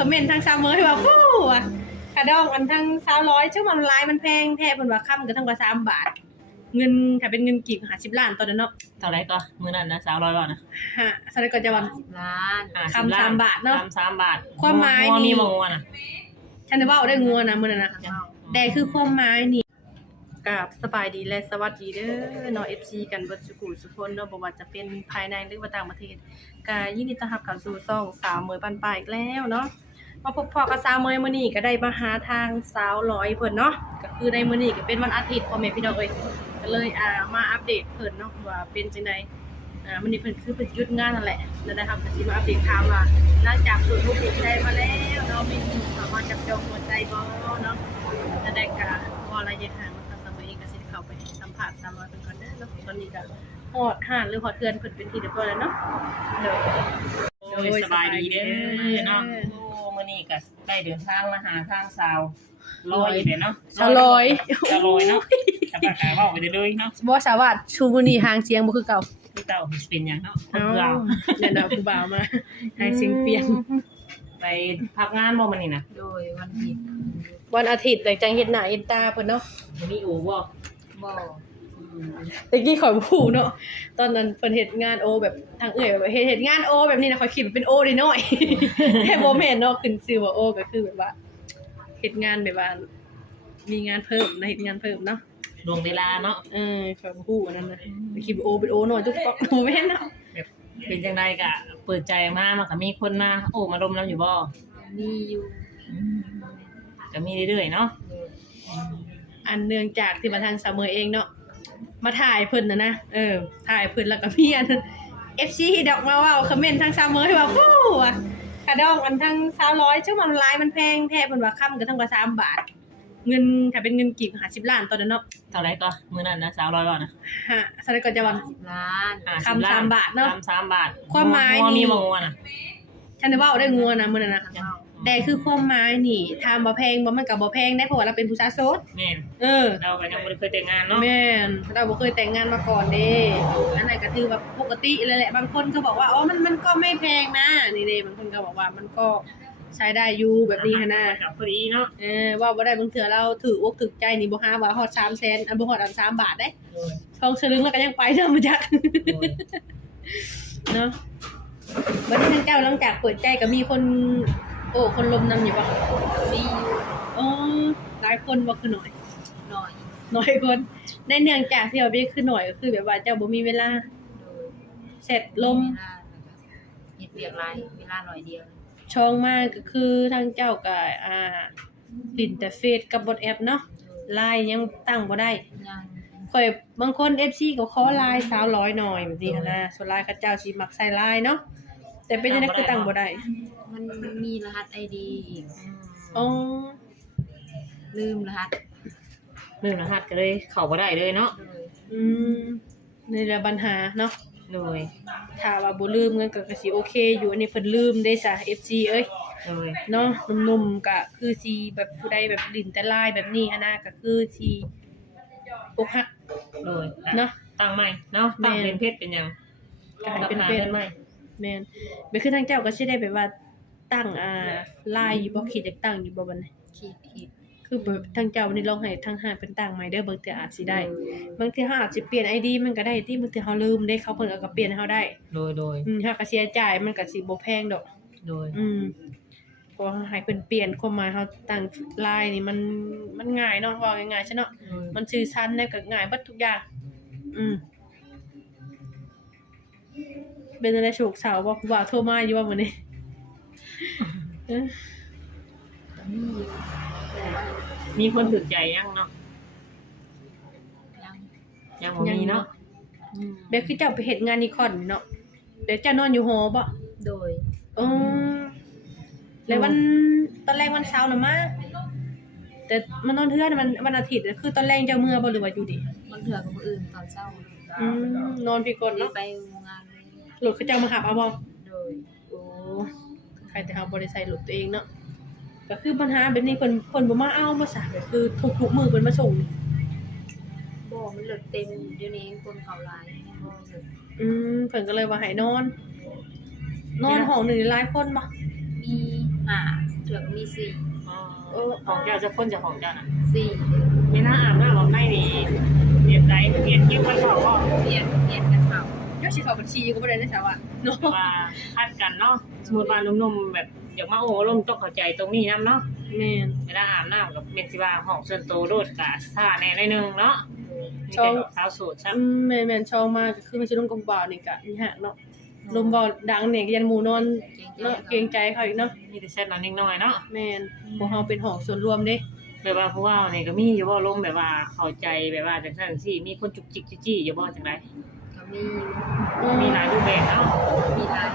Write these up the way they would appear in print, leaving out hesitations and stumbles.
คอมเมนต์ทาง3มื้อว่าฟู้ว่ะกระดองอันทาง200ชื่อมันลายมันแพงแท้เพิ่นว่าค่ำก็ทั้งกว่า3 บาทเงินถ้าเป็นเงินกีบ50 ล้านตอนนั้นเนาะเท่าไหร่ก็มื้อนั้นนะ300บาทนะฮะสมัยก่อนจะว่าล้าน คำ3 บาทเนาะคำ3 บาทความหมายนี่ มีบ่งัวน่ะฉันได้เว้าได้งัวนะมื้อนั้นนะแต่คือความหมายนี่กับสบายดีและสวัสดีเด้อเนาะ FC กันเบิดสุขุสุคนเนาะบ่ว่าจะเป็นภายในหรือว่าต่างประเทศก็ยินดีต้อนรับเข้าสู่ช่องสาวเมยปันปายอีกแล้วเนาะมาพบพอกับสาวเมยมื้อนี้ก็ได้มาหาทางสาวร้อยเพิ่นเนาะก็คือในมื้อนี้ก็เป็นวันอาทิตย์พ่อแม่พี่น้องเอ้ยก็เลยมาอัปเดตเพิ่นเนาะว่าเป็นจังได๋มื้อนี้เพิ่นคือเพิ่นหยุดงานนั่นแหละแล้วนะครับก็สิมาอัปเดตข่าวว่าหลังจากสูตรลูกหัวใจมาแล้วเนาะมีสามารถจับจองหัวใจบ่เนาะแล้วได้ก็บ่ระยะห่างเข้าไปสัมผัส300เป็นก่อนเด้อเนาะตอนนี้ก็ฮอดห้านหรือฮอดเทือนเพิ่นเป็นที่เรียบร้อยแล้วเนาะโดยสบายดีเด้อเนาะโอ้มื้อนี้ก็ได้เดินทางมาหาทางสาวลอยเด้เนาะสาวลอยเนาะถ้าปากกาเว้าไปเรื่อยเนาะบ่สาวาดชูมื้อนี้หางเสียงบ่คือเก่าคือเก่าสิเป็นหยังเนาะคนเราเนี่ยเนาะผู้บ่าวมาหางเสียงเปลี่ยนไปพักงานบ่มื้อนี้น่ะโดยวันอาทิตย์แต่จังเฮ็ดหน้าเฮ็ดตาเพิ่นเนาะมีอู่บ่บ่ตะกี้ข่อยบ่ฮู้เนาะตอนนั้นเพิ่นเฮ็ดงานโอแบบทางเอื้อยแบบเฮ็ดงานโอแบบนี้นะข่อยคิดว่าเป็นโอนิดหน่อยแต่บ่แม่นเนาะขึ้นชื่อว่าโอก็คือแบบว่าเฮ็ดงานแบบว่ามีงานเพิ่มนะเฮ็ดงานเพิ่มเนาะดวงเวลาเนาะข่อยบ่ฮู้อันนั้นนะคิดว่าโอเป็นโอน้อยตุ๊กต๊อกบ่แม่นเนาะแบบเป็นจังได๋ก็เปิดใจมามันก็มีคนมาโอ้มาดมน้ำอยู่บ่มีอยู่ก็มีเรื่อยๆเนาะอันเนื่องจากที่มาทางสาวเมยเองเนาะมาถ่ายเพิ่นนะถ่ายเพิ่นแล้วก็มีอัน FC ดอกมาเว้าคอมเมนต์ทางสาวเมยว่าฟู้ว่ะกระดองอันทาง200ชื่อมันลายมันแพงแท้เพิ่นว่าค่ำก็ทั้งกว่า3 บาทเงินถ้าเป็นเงินกีบ50 ล้านตอนนั้นเนาะเท่าไหร่ก็มื้อนั้นนะ300บาทนะฮะสมัยก่อนจะว่าล้าน คำ3 บาทเนาะคำ3 บาทความหมายนี่มีบ่งัวน่ะฉันได้เว้าได้งัวนะมื้อนั้นนะแต่คือความหมายนี่ถามบ่แพงบ่มันก็บ่แพงได้เพราะว่าเราเป็นผู้ชายโสดแม่นเราก็ยังบ่ได้เคยแต่งงานเนาะแม่นเราบ่เคยแต่งงานมาก่อนเด้อันนั้นก็ถือว่าปกติเลยแหละบางคนก็บอกว่าอ๋อมันก็ไม่แพงนะนี่เด้บางคนก็บอกว่ามันก็ใช้ได้อยู่แบบนี้หั่นน่ะพอดีเนาะว่าบ่ได้บางเทื่อเราถืออกถือใจนี่บ่หาว่าฮอด300,000อันบ่ฮอดอัน3 บาทเด้2 สลึงแล้วก็ยังไปเด้อมาจักเนาะบัดนี้ทางเจ้าหลังจากเปิดใจก็มีคนคนลมนำอยู่ป่ะมีอยู่หลายคนบ่คือน้อยคนในเนื่องจากที่ว่าบ่คือน้อยก็คือแบบว่าเจ้าบ่มีเวลาเสร็จลมเฮ็ดเวียกหลายเวลาน้อยเดียวช่องมาก็คือทางเจ้าก็ดินแต่เฟซกับบทแอปเนาะ LINE ยังตั้งบ่ได้ยังข่อยบางคน FC ก็ขอ LINE สาวร้อยหน่อยแบบนี้นะส่วน LINE เขาเจ้าสิมักใส่ LINE เนาะแต่เป็นจังได๋คือตั้งบ่ได้มันมีรหัส ID อีกอ๋อลืมรหัสก็เลยเข้าบ่ได้เลยเนาะนี่แหละปัญหาเนาะเลยถ้าว่าบ่ลืมก็สิโอเคอยู่อันนี้เพิ่นลืมได้ซะ FC เอ้ยเนาะหนุ่มๆก็คือสิแบบผู้ใดแบบลิ้นแต่ลายแบบนี้หันน่ะก็คือสิอกหักเลยเนาะตั้งใหม่เนาะตั้งเป็นเพชรเป็นหยังก็ให้เป็นเพชรใหม่แม่นไปคือทางเจ้าก็สิได้แบบว่าตั้งลายอยู่บ่คิดอยากตั้งอยู่บ่บัดนี้คิดคือแบบทางเจ้านี่ลองให้ทางห้างเป็นตั้งใหม่เด้อบางเทื่ออาจสิได้บางเทื่อเฮาอาจสิเปลี่ยน ID มันก็ได้ที่บางเทื่อเฮาลืมเด้เขาเพิ่นก็เปลี่ยนให้เฮาได้โดยเฮาก็เสียจ่ายมันก็สิบ่แพงดอกโดยก็ให้เพิ่นเปลี่ยนความหมายเฮาตั้งลายนี่มันง่ายเนาะว่าง่ายๆซะเนาะมันสื่อสารได้ก็ง่ายเบิดทุกอย่างเป็นอะไรโศกเศร้าบ่ผู้บ่าวโทรมาอยู่ว่ามื้อนี้มีคนถูกใจยังเนาะยังบ่มีเนาะเดี๋ยวคือเจ้าไปเฮ็ดงานนิคอนเนาะเดี๋ยวเจ้านอนอยู่หอบ่โดยแล้วตอนแรกวันเสาร์น่ะมาแต่มันนอนเทื่อวันอาทิตย์คือตอนแรกเจ้าเมื่อบ่หรือว่าอยู่ดิบางเทื่อก็มื้ออื่นตอนเช้านอนพี่ก่อนเนาะไปงานรถเขาเจ้ามาหับเอาบ่โดยใครแต่เฮาบ่ได้ใส่รถตัวเองเนาะก็คือปัญหาแบบนี้เพิ่นบ่มาเอามาซะก็คือทุกๆมื้อเพิ่นมาส่งบ่มันรถเต็มเดี๋ยวนี้คนเข้าหลายบ่เพิ่นก็เลยว่าให้นอนห้องนึงหลายคนบ่มี5 มีสี่ ของเจ้าจะคนจะของเจ้าน่ะ สี่ ไม่น่าอาบน้ำหรอกในนี่เรียบไรเรียนเก็บวันเขาก็ เปลี่ยนกันเผา เดี๋ยวสิเข้าบัญชีก็บ่ได้นะสาวอะเนาะ ว่าคัดกันเนาะสมมุติว่าหนุ่มๆแบบอยากมาโอ้ร่มต้องเข้าใจตรงนี้นํเนาะ แม่น เวลาอาบน้ำกับเมนสิว่าห้องส่วนตัวโดดกะซ่าแน่หน่อยนึงเนาะมีแต่ดอกสาวโสดซับ แม่นๆชองมากก็คือมันสิลงกับบ่าวนี่ก็นี่ฮะเนาะลมบ่าวดังเนี่ยก็ยันหมู่นอนเนาะเกรงใจเขาอีกเนาะ มีแต่เซ็ตนอนนิดหน่อยเนาะ แม่นพวกเฮาเป็นห้องส่วนรวมเด้ แบบว่าผู้ว่านี่ก็มีอยู่บ่ลมแบบว่าเข้าใจแบบว่าจังซั่นสิมีคนจุกจิกจุจี้อยู่บ่จังได๋ ก็มี มีหลายรูปแบบเนาะ มีหลาย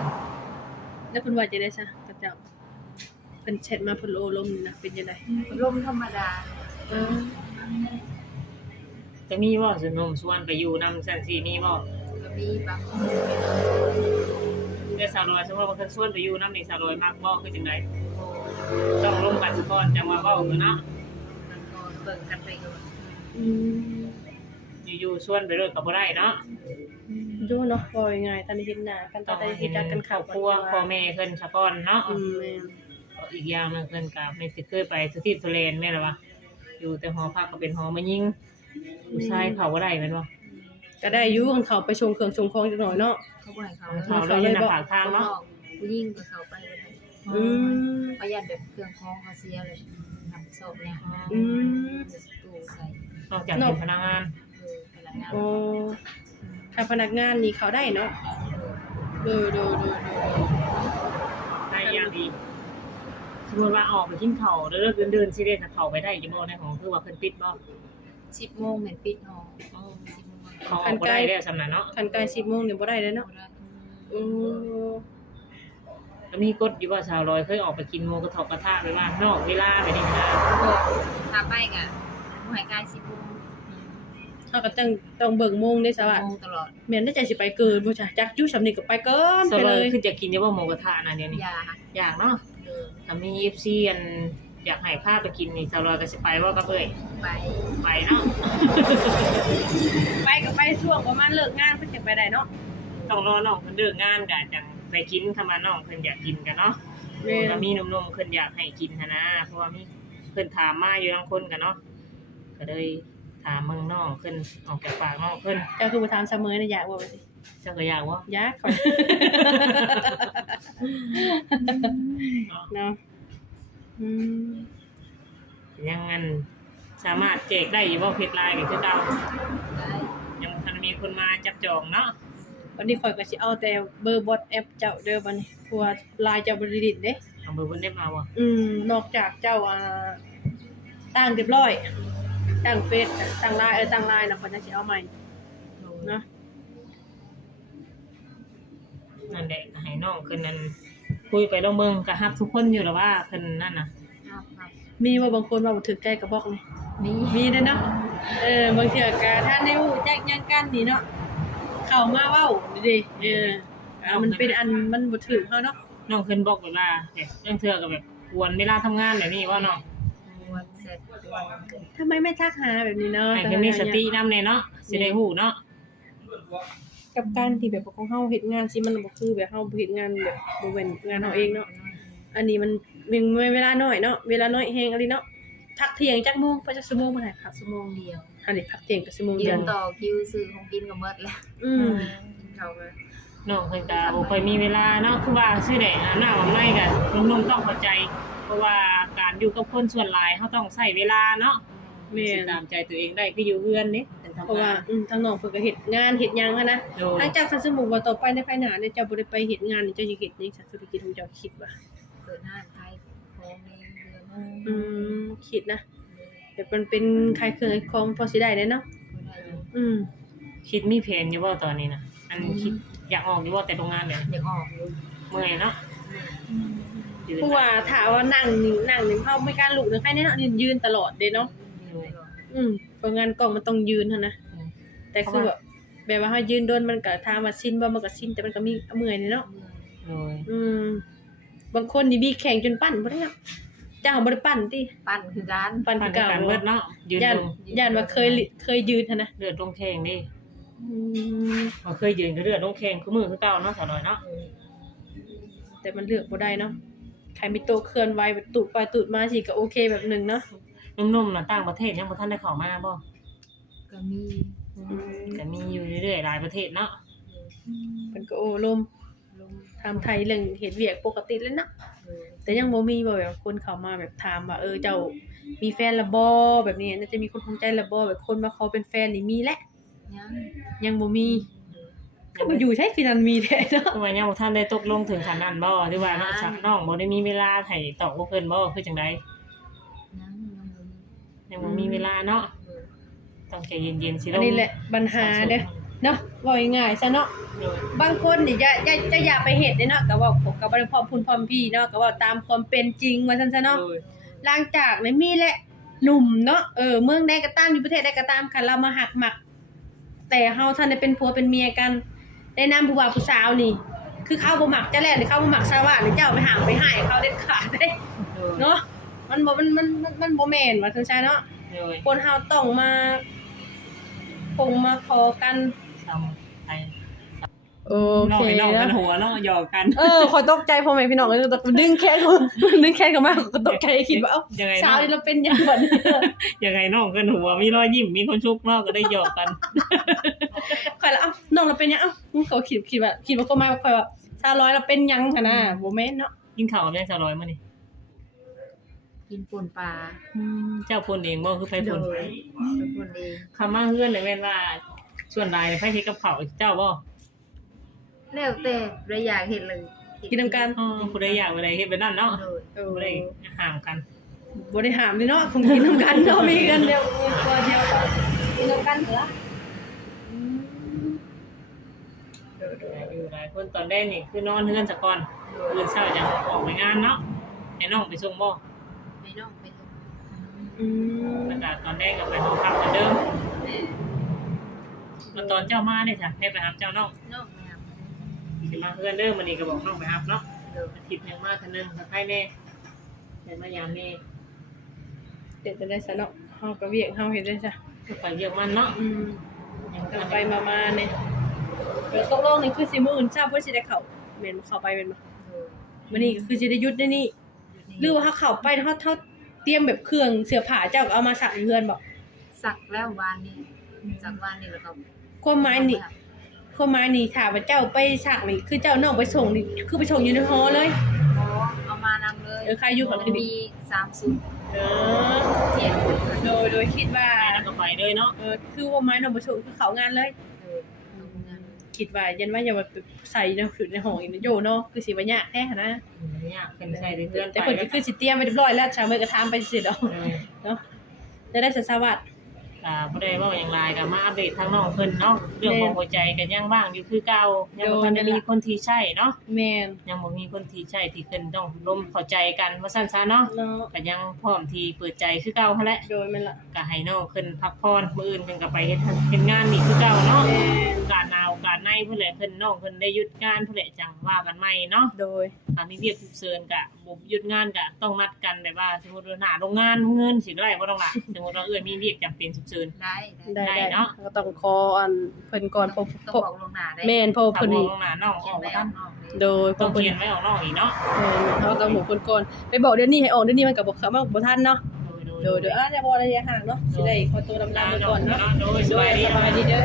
แล้วเพิ่นว่าจะได้ซะกับเจ้าเพิ่นแชทมาเพิ่นโอ้ลมนี่นะเป็นจังได๋ ลมธรรมดา จะมีบ่สนมชวนไปอยู่นำซั่นสิมีบ่ ก็มีบางคน แต่สาวน้อยสมมุติว่าเพิ่นชวนไปอยู่นำนี่สาวน้อยมักบ่คือจังได๋ต้องร่วมกันซะก่อนจังว่าเว้ากันเนาะ มันก็เบิ่งกันไปก่อน อยู่ๆชวนไปเลยก็บ่ได้เนาะ ดูเนาะว่าง่ายๆตอนนี้เห็นหน้ากันต ต้ อ อน ง ได้ เห็ เฮ็ด น จักกัน คร เข้า อบครัวพ่อแม่เพิ่นซะก่อนเนาะ แม่น อีกอย่างหนึงเพิ่นก็ไม่สิเคยไปสถิตทุเรนแม่นล่ะวะอยู่แต่หอพักก็เป็นหอมายิงผู้ชายเขาบ่ได้แม่นบ่ ก็ได้อยู่ของเขาไปชงเครื่องชงของจักหน่อยเนาะ เขาบ่ให้เขา เขาเลยอยู่หน้าปากทางเนาะ ผู้หญิงก็เข้าไปบ่ได้ อืม ประหยัดแบบเครื่องคองเขาเสียเลยทำศพเนี่ย อืม ตู้ใส่ นอกจากเป็นพนักงาน พลังงาน โอ้ถ้าพนักงานนี่เขาได้เนาะดู ได้อย่างดีสมมุติว่าออกไปกินข้าวแล้วเลิกเดินๆสิได้ถ้าเข้าไปได้อยู่บ่ในของคือว่าเพิ่นปิดบ่ 10 โมงเหมือนปิดหอ10 โมง เขาออกบ่ได้แล้วสำนั้นเนาะ คันใกล้10 โมงนี่บ่ได้เลยเนาะอืม แล้วมีกฎอยู่ว่าชาวลอยเคยออกไปกินหมูกระทะกระทะไปว่านอกเวลาไปนี่นะ ถ้าไปก็บ่ให้ใกล้10 โมง เฮาก็ต้องเบิ่งโมงเด้ซะว่า โมงตลอด แม่นได้ใจสิไปเกินบ่จ้ะจักอยู่สำนึกก็ไปเกิน ชาว ไป ล เล อย ย คือจะกินอยู่ว่าหมูกระทะนะเดี๋ยวนี้ ยา อยากเนาะถ้ามี FC อันอยากให้พาไปกินนี่ชาวลอยก็สิไปว่าก็เอ้ย ไป ไปเนาะ ไปก็ไปช่วงประมาณเลิกงานเพิ่นจะไปได้เนาะ ต้องรอน้องเพิ่นเลิกงานก็จังไปกินถ้ามาน้องเพิ่นอยากกินกันเนาะ แม่ แล้วมีหนุ่มๆเพิ่นอยากให้กินหันนะเพราะว่ามีเพิ่นถามมาอยู่ทั้งคนกันเนาะก็เลยถามเมืองน้องเพิ่นออกจากปากน้องเพิ่น เจ้าคือบ่ถามเสมอนะอยากบ่ว่าสิ เจ้าก็อยากว่า อยากเขาเนาะอืม ยังงั้นสามารถแจกได้อยู่บ่เพจไลน์ก็คือเก่า ได้ ยังทันมีคนมาจับจองเนาะ วันนี้ข่อยก็สิเอาแต่เบอร์บอทแอปเจ้าเด้อบัดนี้เพราะว่าไลน์เจ้าบ่ได้ดิดเด้ เอาเบอร์เพิ่นได้มาบ่ นอกจากเจ้าตั้งเรียบร้อยตั้งเฟซตั้งไลน์ตั้งไลน์นะข่อยจะสิเอาใหม่เนาะ นั่นแหละก็ให้น้องเพิ่นนั่นคุยไปลองเบิ่งก็ฮับทุกคนอยู่แล้วว่าเพิ่นนั่นน่ะ ครับ มีว่าบางคนว่าบ่ถึกใจก็บอกเลย มี มีเด้อเนาะบางเทื่อก็ท่านได้ฮู้แจ้งหยังกันนี่เนาะเข้ามาเว้าดิมันเป็นอันมันบ่ถึกเฮาเนาะ น้องเพิ่นบอกแบบว่าแบบเรื่องเทื่อก็แบบกวนเวลาทำงานแบบนี้ว่าน้อง วันเสร็จวันเกิด ทำไมไม่ทักหาแบบนี้เนาะ ให้เพิ่นมีสตินำแน่เนาะสิได้ฮู้เนาะ กับการที่แบบของเฮาเฮ็ดงานสิมันบ่คือแบบเฮาเฮ็ดงานแบบบ่แม่นงานเฮาเองเนาะอันนี้มันเวลาน้อยเนาะเวลาน้อยแฮงอะลิเนาะพักเที่ยงจักโมงไปจักชั่วโมงบ่ได้ครับ ชั่วโมงเดียว อันนี้พักเที่ยงก็ชั่วโมง ยื เดียวน ต่อคิวซื้อของกินก็หมดแล้ว เขาก็ น้องเพิ่นก็บ่ค่อยมีเวลาเนาะคือว่าซื่อได้อาบน้ำอาบในก็นุ่มๆต้องเข้าใจ เพราะว่าการอยู่กับคนส่วนหลายเฮาต้องใช้เวลาเนาะ แม่ สิตามใจตัวเองได้คืออยู่เฮือนนี่เป็นธรรม เพราะว่า ดา ทางน้องเพิ่นก็เฮ็ดงานเฮ็ดหยังอะนะ โดย หลังจากคันสมมุติว่าต่อไปในภายหน้าเนี่ยเจ้าบ่ได้ไปเฮ็ดงานนี่เจ้าสิเฮ็ดหยังซะธุรกิจของเจ้าคิดว่า เปิดห้างขายของในเดือน คิดนะแบบมันเป็นขายเครื่องขายของพอสิได้เด้เนาะ ก็ได้อยู่ คิดมีแผนอยู่บ่ตอนนี้นะอันคิดอยากออกอยู่บ่แต่โรงงานเลย อยากออกอยู่ เมื่อยเนาะยืน เพราะว่าถ้าว่านั่งนี่เฮาไม่กล้าลุกเนาะใครแน่เนาะยืนตลอดเด้เนาะเพราะงานกล้องมันต้องยืนหั่นนะแต่คือแบบว่าเฮายืนโดนมันก็ถามว่าชินบ่มันก็ชินแต่มันก็มีเมื่อยนี่เนาะ โดย บางคนนี่มีแข่งจนปั้นบ่ได้เนาะเจ้าบ่ได้ปั้นติ ปั่นคือการ ปั้น ผ่า คื น อเก่า การเบิดเนาะยืน ย่าน ลง ย่านว่าเคยยืนหั่นนะ เลือดลงแข้งดิบ่เคยยืนก็เลือดลงแข้งคือมือคือเก่าเนาะสาวน้อยเนาะ แต่มันเลือกบ่ได้เนาะ ใครมีโตะเคลื่อนไหวแบบตุไปตุมาสิก็โอเคแบบหนึงเนาะ หนุ่มๆน่ะต่างประเทศยังบ่ทันได้เข้ามาบ่ ก็มี ก็มีอยู่เรื่อยๆหลายประเทศเนาะ เพิ่นก็โอ้ลม ลง ถามไทยเรื่องเฮ็ดเวียกปกติเลยเนาะ แต่ยังบ่มีบ่แบบคนเข้ามาแบบถามว่าเจ้ามีแฟนและบ่แบบนี้น่าจะมีคนสนใจและบ่แบบคนมาขอเป็นแฟนนี่มีแหละ ยัง ยังบ่มีก็บ่อยู่ใช้คือนั้นมีแท้เนาะ คือว่ายังบ่ทันได้ตกลงถึงขั้นนั้นบ่หรือว่าน้องสักน้องบ่ได้มีเวลาให้ตอบบ่เพิ่นบ่คือจังได๋ ยัง ยังบ่มีเวลาเนาะต้องใจเย็นๆสิ อันนี้แหละปัญหาเด้อเนาะเว้าง่ายๆซะเนาะบางคนนี่อย่าไปเฮ็ดเด้เนาะก็เว้าก็บ่ได้พร้อมพูนพร้อมพี่เนาะก็เว้าตามความเป็นจริงว่าซั่นซะเนาะหลังจากนี่มีแหละหนุ่มเนาะเมืองใดก็ตามอยู่ประเทศใดก็ตามคันเรามาหักหมัก แต่เฮาท่านได้เป็นผัวเป็นเมียกันได้นำผู้บ่าวผู้สาวนี่ คือเขาบ่มักจะแล้วนี่เขาบ่มักสาวะนี่เจ้าไปห่างไปให้เขาเด็ดขาดเด้เนาะมันบ่แม่นว่าซั่นซะเนาะคนเฮาต้องมาคงมาขอกัน ทำไป โอ น้อง เค ให้น้องกันหัวเนาะหยอกกัน ขอยตกใจพ่อแม่พี่น้องเลยดึงแขนเขามาก็ตกใจคิดว่าเอ้า ยังไง สาวนี่เราเป็นหยังบัดนี้ ยังไงน้องกันหัวมีรอยยิ้มมีคนชุกเนาะก็ได้หยอกกัน ข่อยละเอ้าน้องเราเป็นหยังเอ้าเขาคิดว่าเขามาข่อยว่าสาวร้อยเราเป็นหยังหั่นน่ะบ่แม่นเนาะ กินข้าวแม่สาวร้อยมื้อนี้ กินป่นปลา เจ้าพลเองบ่คือไผพ โด ล ยเป็นคนเอง คำมาเฮือนเลยแม่นว่าส่วนหลายไผเฮ็ดกับข้าวเจ้าบ่ แล้วแต่ระอยากเห็นเลย กินนํกัน อ๋อผู้ใดอยากบ่ได้เฮ็ดแบบนั้นเนาะ โดย บ่ได้ห้ามกัน บ่ได้หามเลยเนาะคงกินนํกันเนาะมีกันเดียวตัวเดียวก็กินนํกันเหรอ อยู่หลายคนตอนแรกนี่คือนอนเฮือนซะก่อนมื้อเช้าจังออกไปงานเนาะให้น้องไปส่งบ่ ไม่น้องไปลง แล้วก็ตอนแรกก็ไปห้องพักเหมือนเดิม แม่ แล้วตอนเจ้ามาเนี่ยจ้ะให้ไปรับเจ้าน้อง น้องไม่เอา สิมาเฮือนเด้อมื้อนี้ก็บอกน้องไปรับเนาะ โดย อาทิตย์หนึงมาเทื่อนึงถ้าใครแน่เดี๋ยวมายามแม่ เดี๋ยวจะได้ซะเนาะเฮาก็เวียกเฮาเฮ็ดได้ซะ ไปเยอะมันเนาะ กันไปมาๆนี่เดี๋ยวตกลงนี่คือสิมื้ออื่นทราบว่าสิได้เข้าแม่นเข้าไปแม่นบ่ โดย มื้อนี้ก็คือสิได้หยุดได้นี่หรือว่าถ้าเข้าไปเฮาเตรียมแบบเครื่องเสื้อผ้าเจ้าก็เอามาซักอยู่เฮือนบ่ สักแล้ววานนี้สักวานนี้แล้วก็ ความหมายนี่ถ้าว่าเจ้าไปซักนี่คือเจ้าน้องไปส่งนี่คือไปส่งอยู่ในหอเลย หมอเอามานำเลย ใครอยู่กับที่นี่ มี3สุด เออ เทียน โดยคิดว่า ไปแล้วก็ไปเลยเนาะ คือว่าไม้น้องบ่ส่งคือเขางานเลย โดยเอาเงิน คิดว่ายันว่าอย่ามาใส่ในขึ้นในห้องอีกนะโยเนาะคือสิว่ายากแท้หั่นนะ เนี่ยเป็นใช่เพื่อน แต่เพิ่นก็คือสิเตรียมไว้เรียบร้อยแล้วชาวเมืองก็ถามไปสิดอกเนาะจะได้สวัสดิ์ บ่ได้เว้าอย่างไรก็มาอัปเดตทางน้องเพิ่นเนาะเรื่องของหัวใจก็ยังว่างอยู่คือเก่ายังบ่ทันได้มีคนที่ใช่เนาะ แม่น ยังบ่มีคนที่ใช่ที่เพิ่นต้องร่วมเข้าใจกันว่าซั่นซะเนาะ เนาะ ก็ยังพร้อมที่เปิดใจคือเก่าหั่นแหละ โดยมันละ ก็ให้น้องเพิ่นพักผ่อนมื้ออื่นเพิ่นก็ไปเฮ็ดงานนี่คือเก่าเนาะการหนาวการในเพิ่นแหละเพิ่นน้องเพิ่นได้หยุดงานเพิ่นแหละจังว่ากันใหม่เนาะ โดย ถ้ามีเวียกฉุกเฉินก็บ่หยุดงานก็ต้องนัดกันแบบว่าสมมุติว่าหน้าโรงงานเงินสิได้บ่ต้องล่ะสมมุติว่ามีเวียกจำเป็นฉุกเฉิน ได้ ได้ เนาะ ก็ต้องขออันเพิ่นก่อนพบ ต้องบอกลงหน้าได้ แม่นพบ ถ้า เพิ่น บ่ นี่ ลงหน้าน้องออกบ่ทัน โดยพ ต้อง บเพิ่น เขียนไว้ออกน้องอีกเนาะ เขาต้องหูเพิ่นก่อนไปบอกเดี๋ยวนี้ให้ออกเดี๋ยวนี้มันก็บ่เข้ามาบ่ทันเนาะโดยจะบ่ระยะห่างเนาะสิได้ขอตัวลำลาไปก่อนเนาะ โดยส โด วั ย สดี สบายดีเด้อ